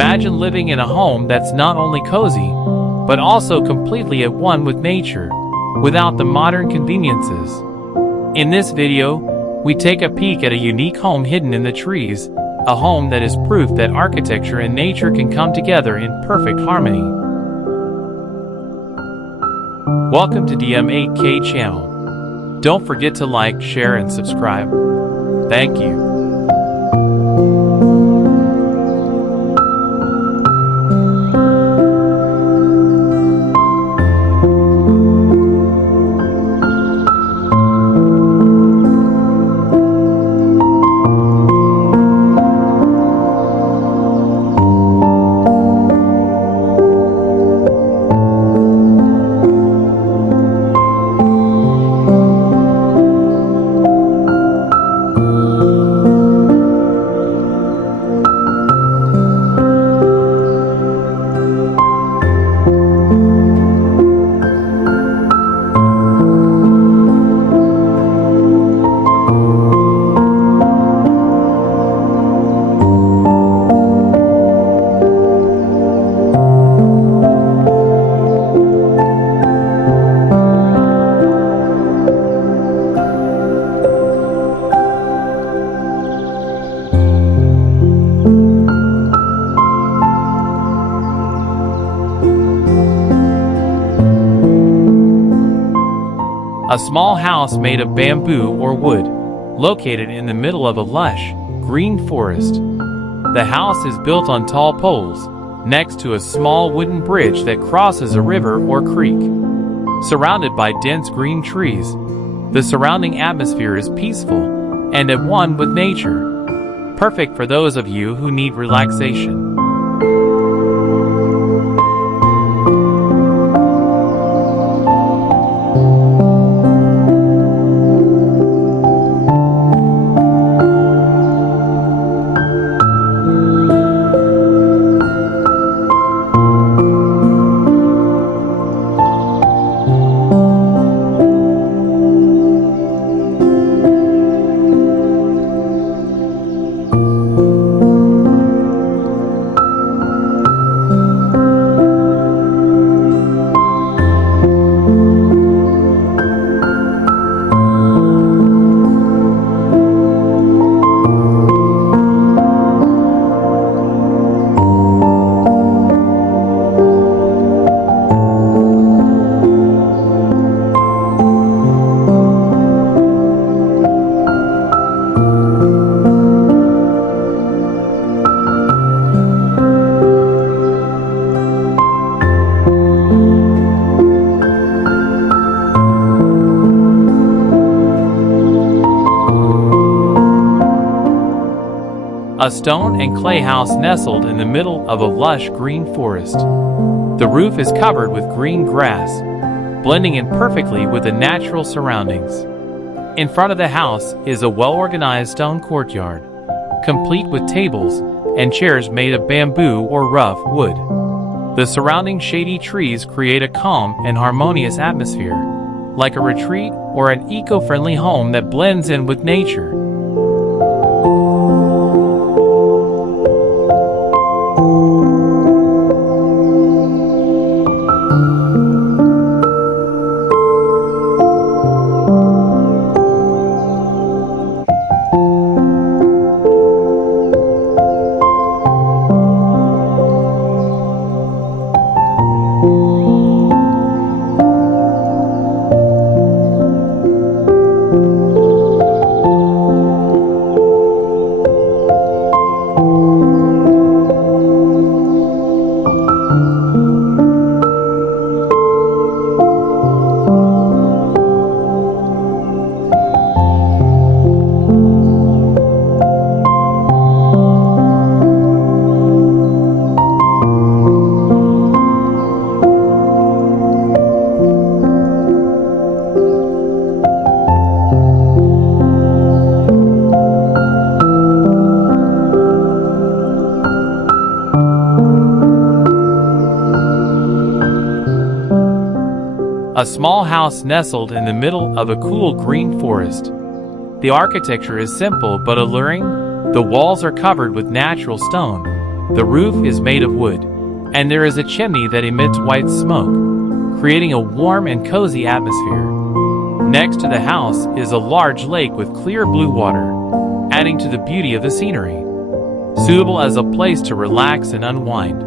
Imagine living in a home that's not only cozy, but also completely at one with nature, without the modern conveniences. In this video, we take a peek at a unique home hidden in the trees, a home that is proof that architecture and nature can come together in perfect harmony. Welcome to DM8K channel. Don't forget to like, share, and subscribe. Thank you. A small house made of bamboo or wood, located in the middle of a lush, green forest. The house is built on tall poles, next to a small wooden bridge that crosses a river or creek. Surrounded by dense green trees, the surrounding atmosphere is peaceful and at one with nature, perfect for those of you who need relaxation. A stone and clay house nestled in the middle of a lush green forest. The roof is covered with green grass, blending in perfectly with the natural surroundings. In front of the house is a well-organized stone courtyard, complete with tables and chairs made of bamboo or rough wood. The surrounding shady trees create a calm and harmonious atmosphere, like a retreat or an eco-friendly home that blends in with nature. A small house nestled in the middle of a cool green forest. The architecture is simple but alluring. The walls are covered with natural stone, The roof is made of wood, and there is a chimney that emits white smoke, creating a warm and cozy atmosphere. Next to the house is a large lake with clear blue water, adding to the beauty of the scenery, suitable as a place to relax and unwind.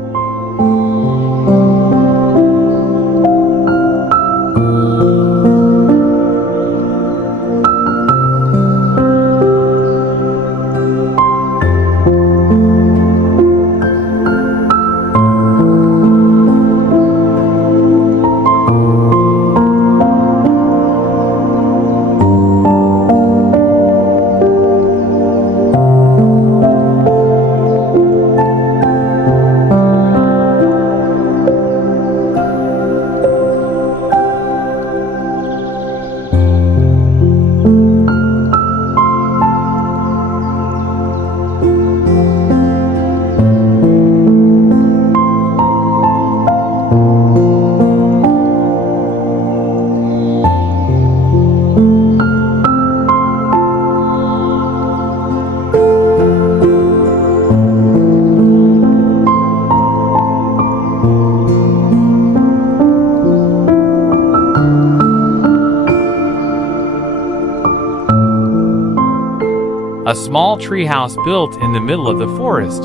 A small treehouse built in the middle of the forest.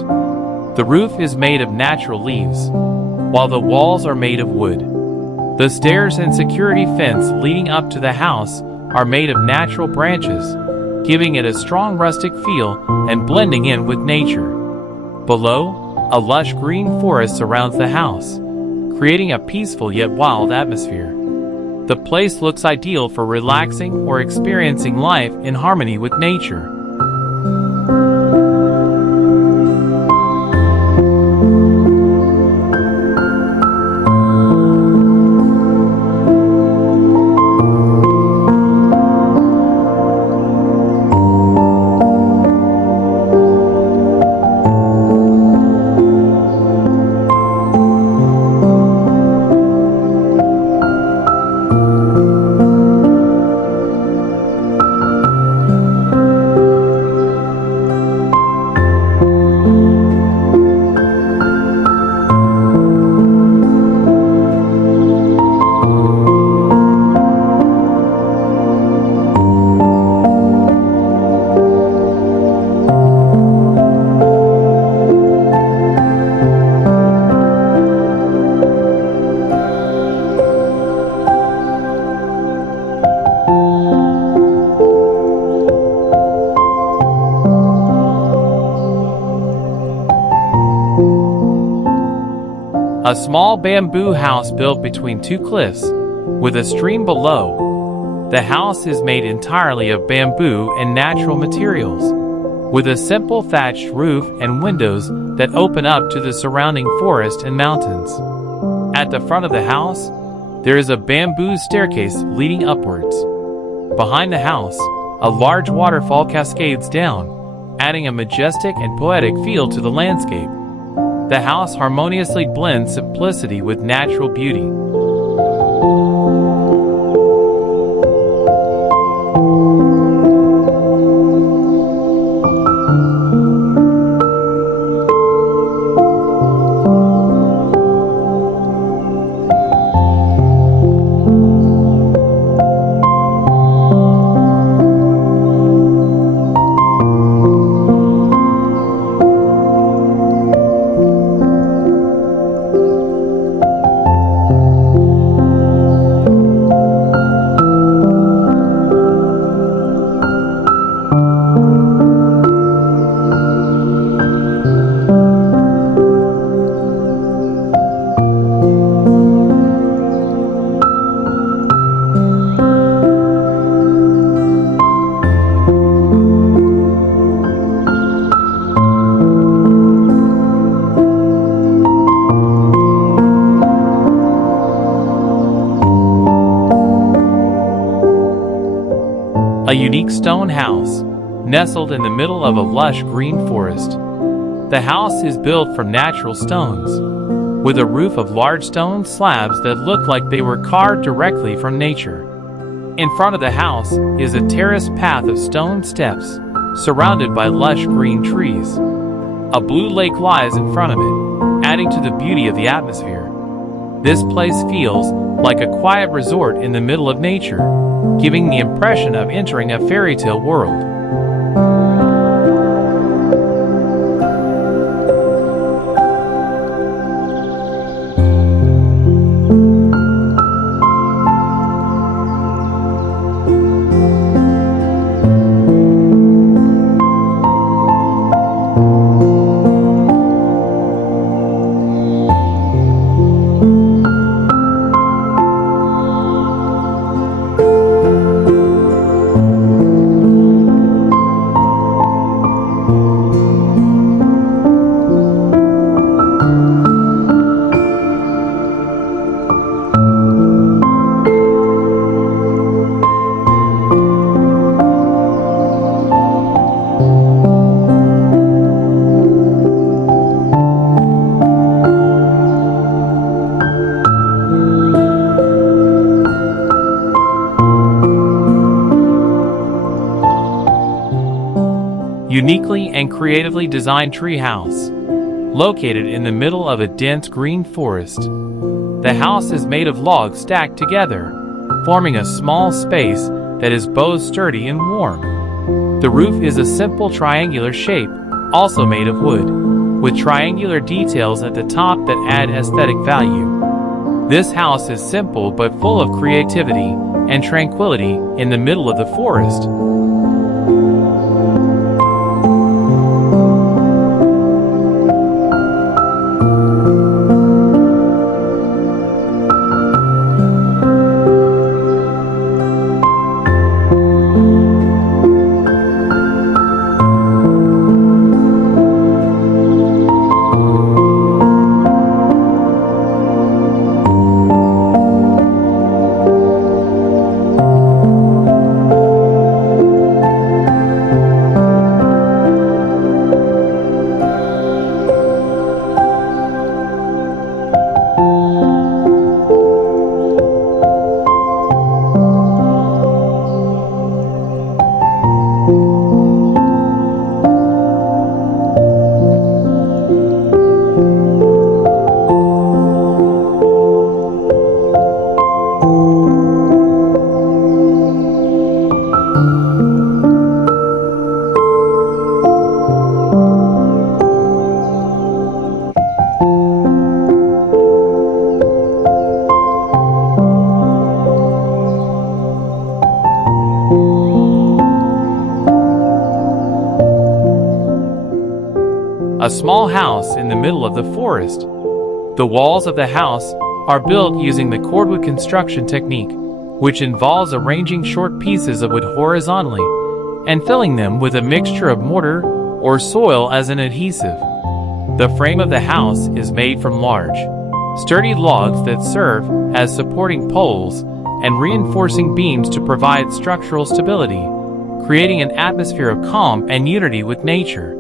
The roof is made of natural leaves, while the walls are made of wood. The stairs and security fence leading up to the house are made of natural branches, giving it a strong rustic feel and blending in with nature. Below, a lush green forest surrounds the house, creating a peaceful yet wild atmosphere. The place looks ideal for relaxing or experiencing life in harmony with nature. A small bamboo house built between two cliffs, with a stream below. The house is made entirely of bamboo and natural materials, with a simple thatched roof and windows that open up to the surrounding forest and mountains. At the front of the house, there is a bamboo staircase leading upwards. Behind the house, a large waterfall cascades down, adding a majestic and poetic feel to the landscape. The house harmoniously blends simplicity with natural beauty. A unique stone house, nestled in the middle of a lush green forest. The house is built from natural stones, with a roof of large stone slabs that look like they were carved directly from nature. In front of the house is a terraced path of stone steps, surrounded by lush green trees. A blue lake lies in front of it, adding to the beauty of the atmosphere. This place feels like a quiet resort in the middle of nature, giving the impression of entering a fairy tale world. Uniquely and creatively designed treehouse. Located in the middle of a dense green forest, the house is made of logs stacked together, forming a small space that is both sturdy and warm. The roof is a simple triangular shape, also made of wood, with triangular details at the top that add aesthetic value. This house is simple but full of creativity and tranquility in the middle of the forest. A small house in the middle of the forest. The walls of the house are built using the cordwood construction technique, which involves arranging short pieces of wood horizontally and filling them with a mixture of mortar or soil as an adhesive. The frame of the house is made from large, sturdy logs that serve as supporting poles and reinforcing beams to provide structural stability, creating an atmosphere of calm and unity with nature.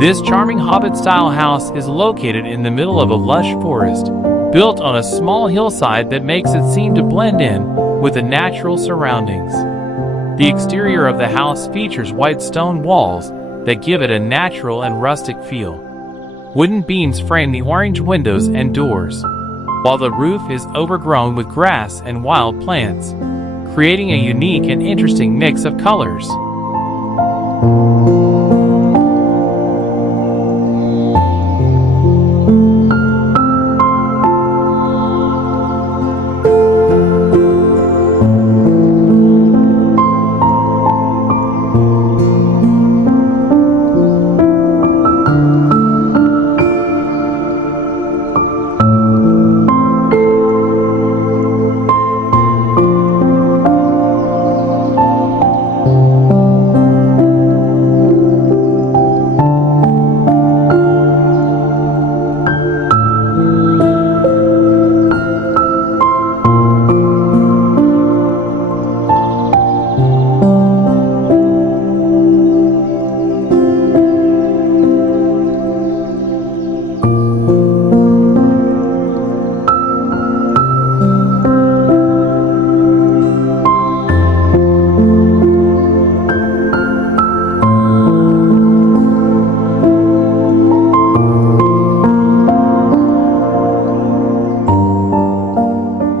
This charming Hobbit-style house is located in the middle of a lush forest, built on a small hillside that makes it seem to blend in with the natural surroundings. The exterior of the house features white stone walls that give it a natural and rustic feel. Wooden beams frame the orange windows and doors, while the roof is overgrown with grass and wild plants, creating a unique and interesting mix of colors.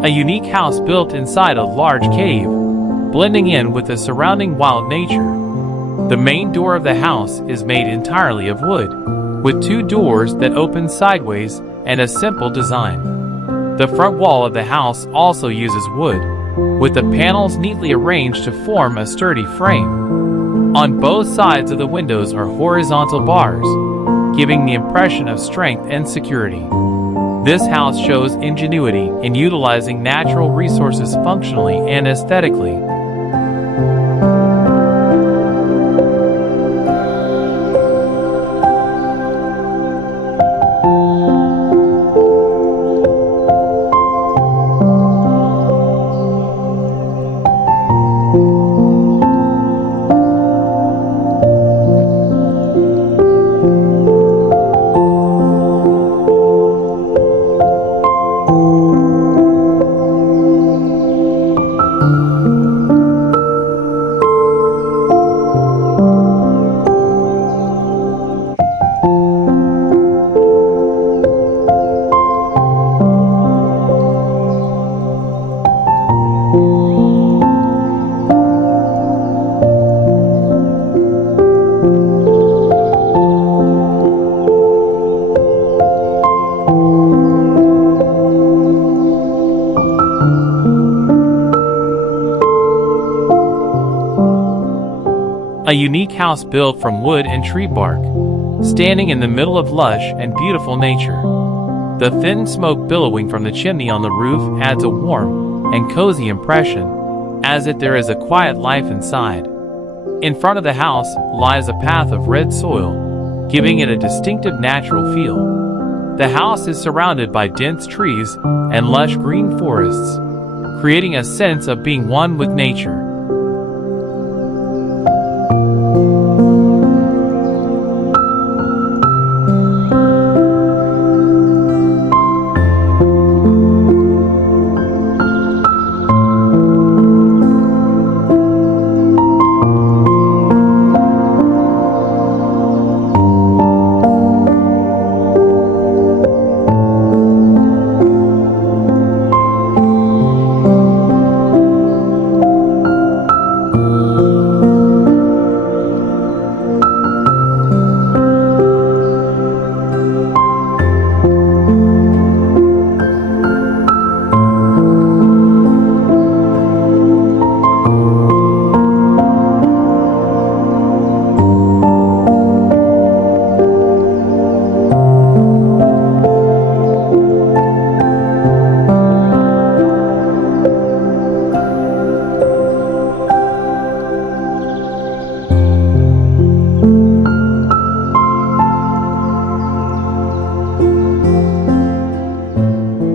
A unique house built inside a large cave, blending in with the surrounding wild nature. The main door of the house is made entirely of wood, with 2 doors that open sideways and a simple design. The front wall of the house also uses wood, with the panels neatly arranged to form a sturdy frame. On both sides of the windows are horizontal bars, giving the impression of strength and security. This house shows ingenuity in utilizing natural resources functionally and aesthetically. A unique house built from wood and tree bark, standing in the middle of lush and beautiful nature. The thin smoke billowing from the chimney on the roof adds a warm and cozy impression, as if there is a quiet life inside. In front of the house lies a path of red soil, giving it a distinctive natural feel. The house is surrounded by dense trees and lush green forests, creating a sense of being one with nature.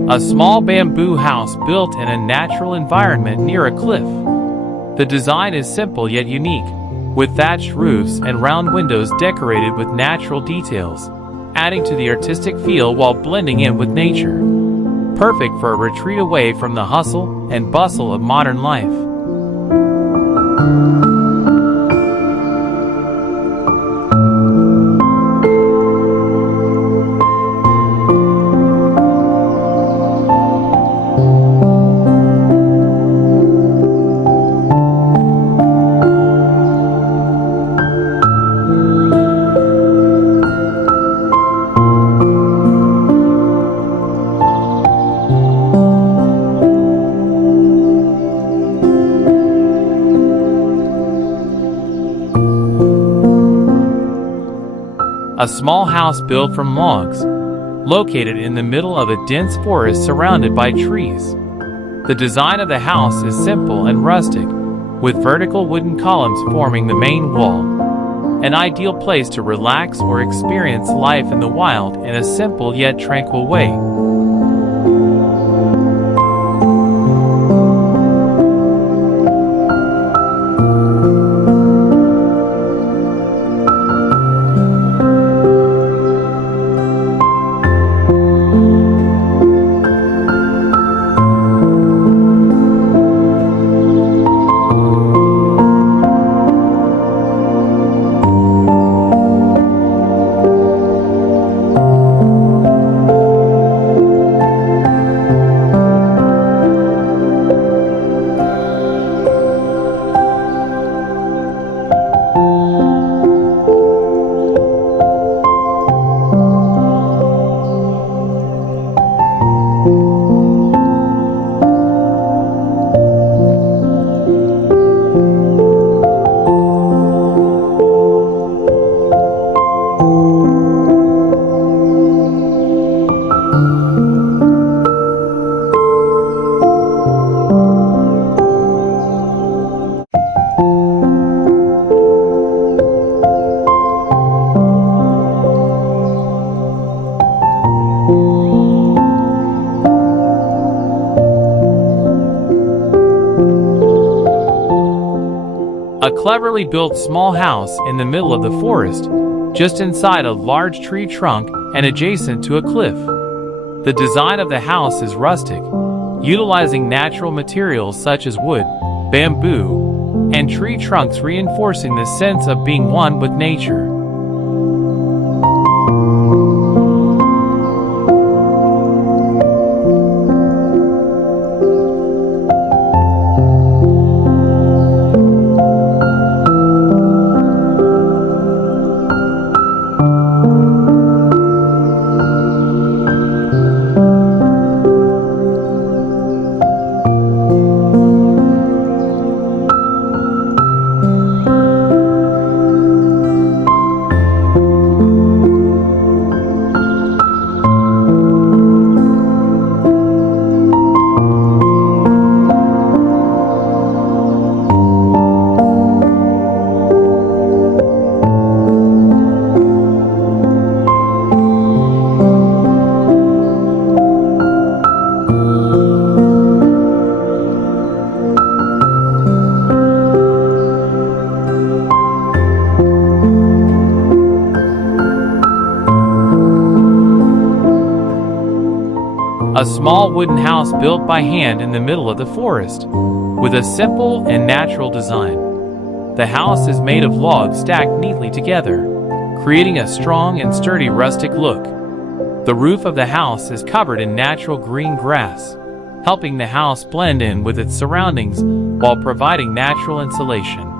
A small bamboo house built in a natural environment near a cliff. The design is simple yet unique, with thatched roofs and round windows decorated with natural details, adding to the artistic feel while blending in with nature. Perfect for a retreat away from the hustle and bustle of modern life. A small house built from logs, located in the middle of a dense forest surrounded by trees. The design of the house is simple and rustic, with vertical wooden columns forming the main wall. An ideal place to relax or experience life in the wild in a simple yet tranquil way. A cleverly built small house in the middle of the forest, just inside a large tree trunk and adjacent to a cliff. The design of the house is rustic, utilizing natural materials such as wood, bamboo, and tree trunks, reinforcing the sense of being one with nature. A small wooden house built by hand in the middle of the forest, with a simple and natural design. The house is made of logs stacked neatly together, creating a strong and sturdy rustic look. The roof of the house is covered in natural green grass, helping the house blend in with its surroundings while providing natural insulation.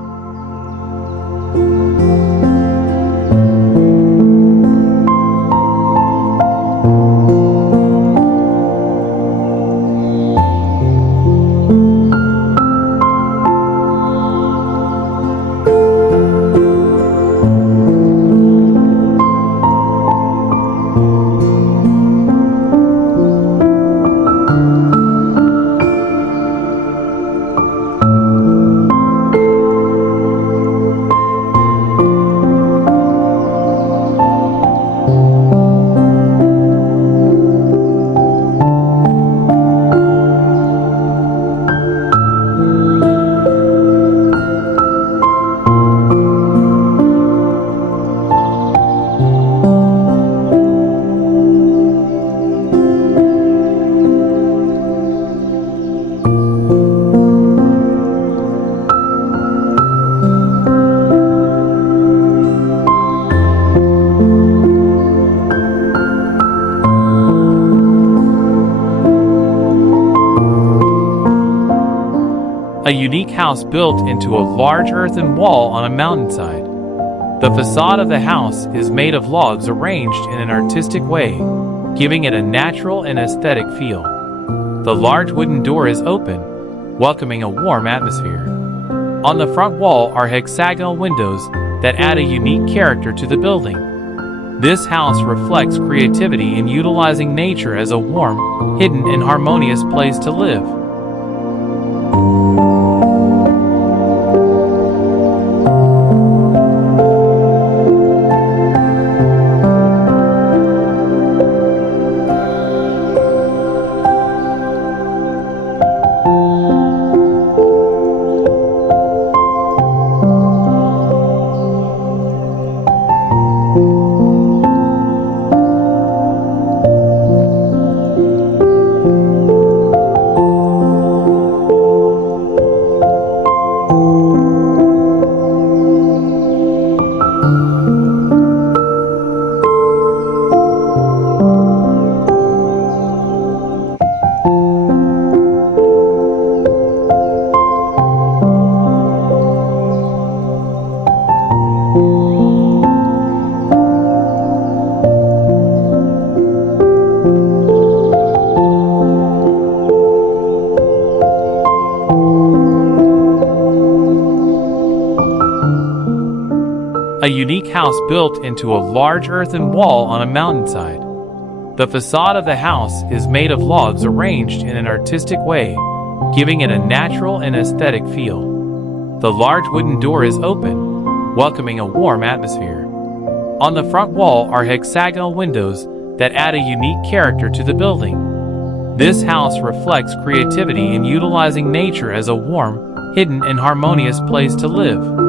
A unique house built into a large earthen wall on a mountainside. The facade of the house is made of logs arranged in an artistic way, giving it a natural and aesthetic feel. The large wooden door is open, welcoming a warm atmosphere. On the front wall are hexagonal windows that add a unique character to the building. This house reflects creativity in utilizing nature as a warm, hidden, and harmonious place to live. A unique house built into a large earthen wall on a mountainside. The facade of the house is made of logs arranged in an artistic way, giving it a natural and aesthetic feel. The large wooden door is open, welcoming a warm atmosphere. On the front wall are hexagonal windows that add a unique character to the building. This house reflects creativity in utilizing nature as a warm, hidden and harmonious place to live.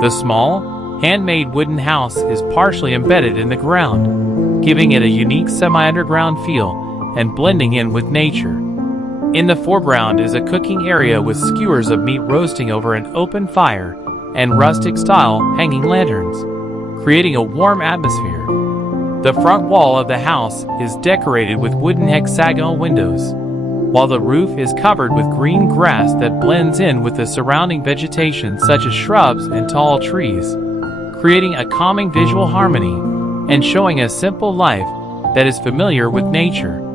The small, handmade wooden house is partially embedded in the ground, giving it a unique semi-underground feel and blending in with nature. In the foreground is a cooking area with skewers of meat roasting over an open fire and rustic-style hanging lanterns, creating a warm atmosphere. The front wall of the house is decorated with wooden hexagonal windows, while the roof is covered with green grass that blends in with the surrounding vegetation such as shrubs and tall trees, creating a calming visual harmony and showing a simple life that is familiar with nature.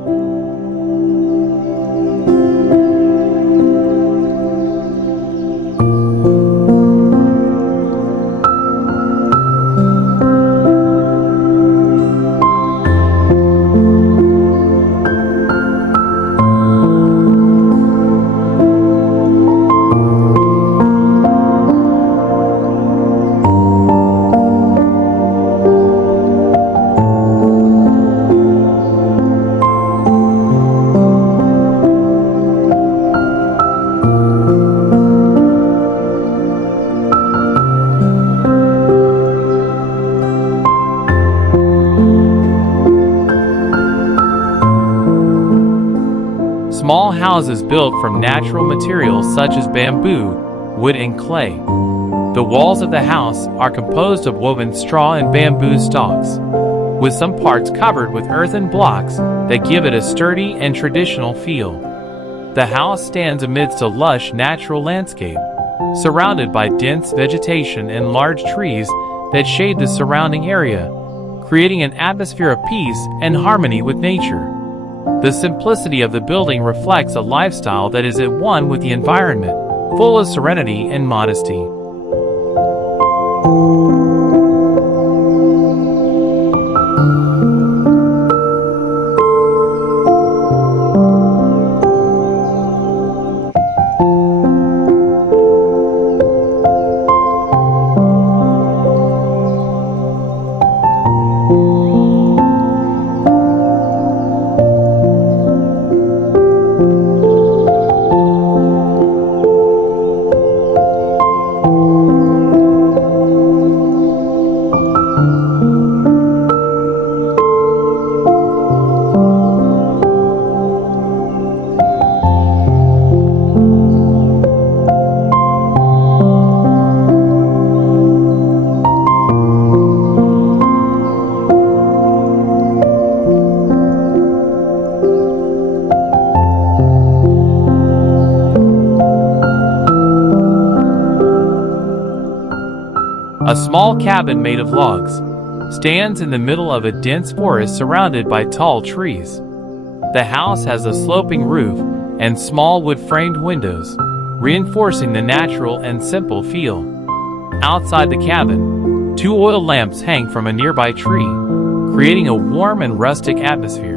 Small houses built from natural materials such as bamboo, wood, and clay. The walls of the house are composed of woven straw and bamboo stalks, with some parts covered with earthen blocks that give it a sturdy and traditional feel. The house stands amidst a lush natural landscape, surrounded by dense vegetation and large trees that shade the surrounding area, creating an atmosphere of peace and harmony with nature. The simplicity of the building reflects a lifestyle that is at one with the environment, full of serenity and modesty. A small cabin made of logs stands in the middle of a dense forest surrounded by tall trees. The house has a sloping roof and small wood-framed windows, reinforcing the natural and simple feel. Outside the cabin, 2 oil lamps hang from a nearby tree, creating a warm and rustic atmosphere.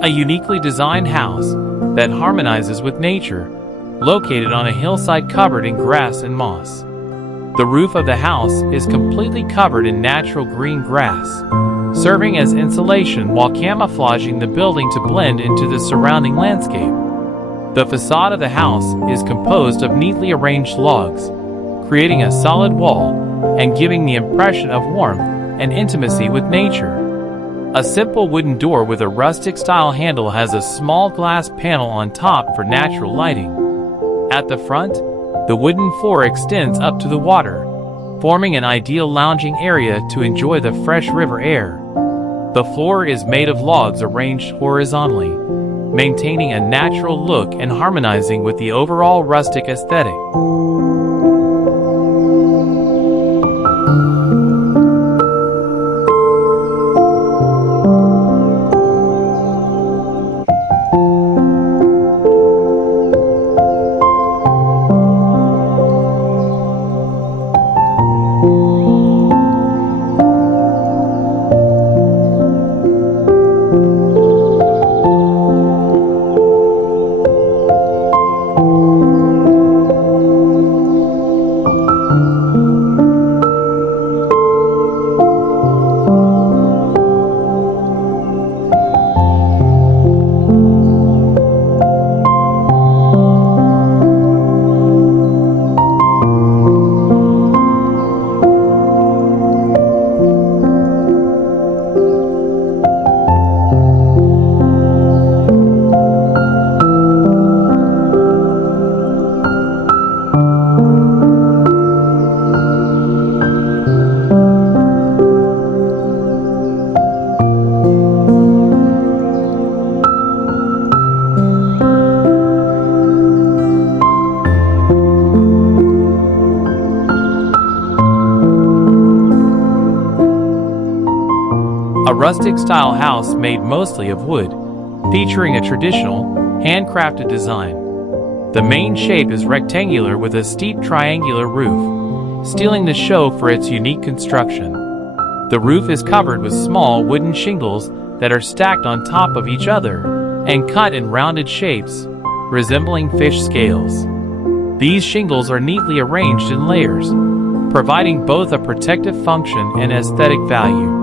A uniquely designed house that harmonizes with nature, located on a hillside covered in grass and moss. The roof of the house is completely covered in natural green grass, serving as insulation while camouflaging the building to blend into the surrounding landscape. The facade of the house is composed of neatly arranged logs, creating a solid wall and giving the impression of warmth and intimacy with nature. A simple wooden door with a rustic-style handle has a small glass panel on top for natural lighting. At the front, the wooden floor extends up to the water, forming an ideal lounging area to enjoy the fresh river air. The floor is made of logs arranged horizontally, maintaining a natural look and harmonizing with the overall rustic aesthetic. A rustic-style house made mostly of wood, featuring a traditional, handcrafted design. The main shape is rectangular with a steep triangular roof, stealing the show for its unique construction. The roof is covered with small wooden shingles that are stacked on top of each other and cut in rounded shapes, resembling fish scales. These shingles are neatly arranged in layers, providing both a protective function and aesthetic value.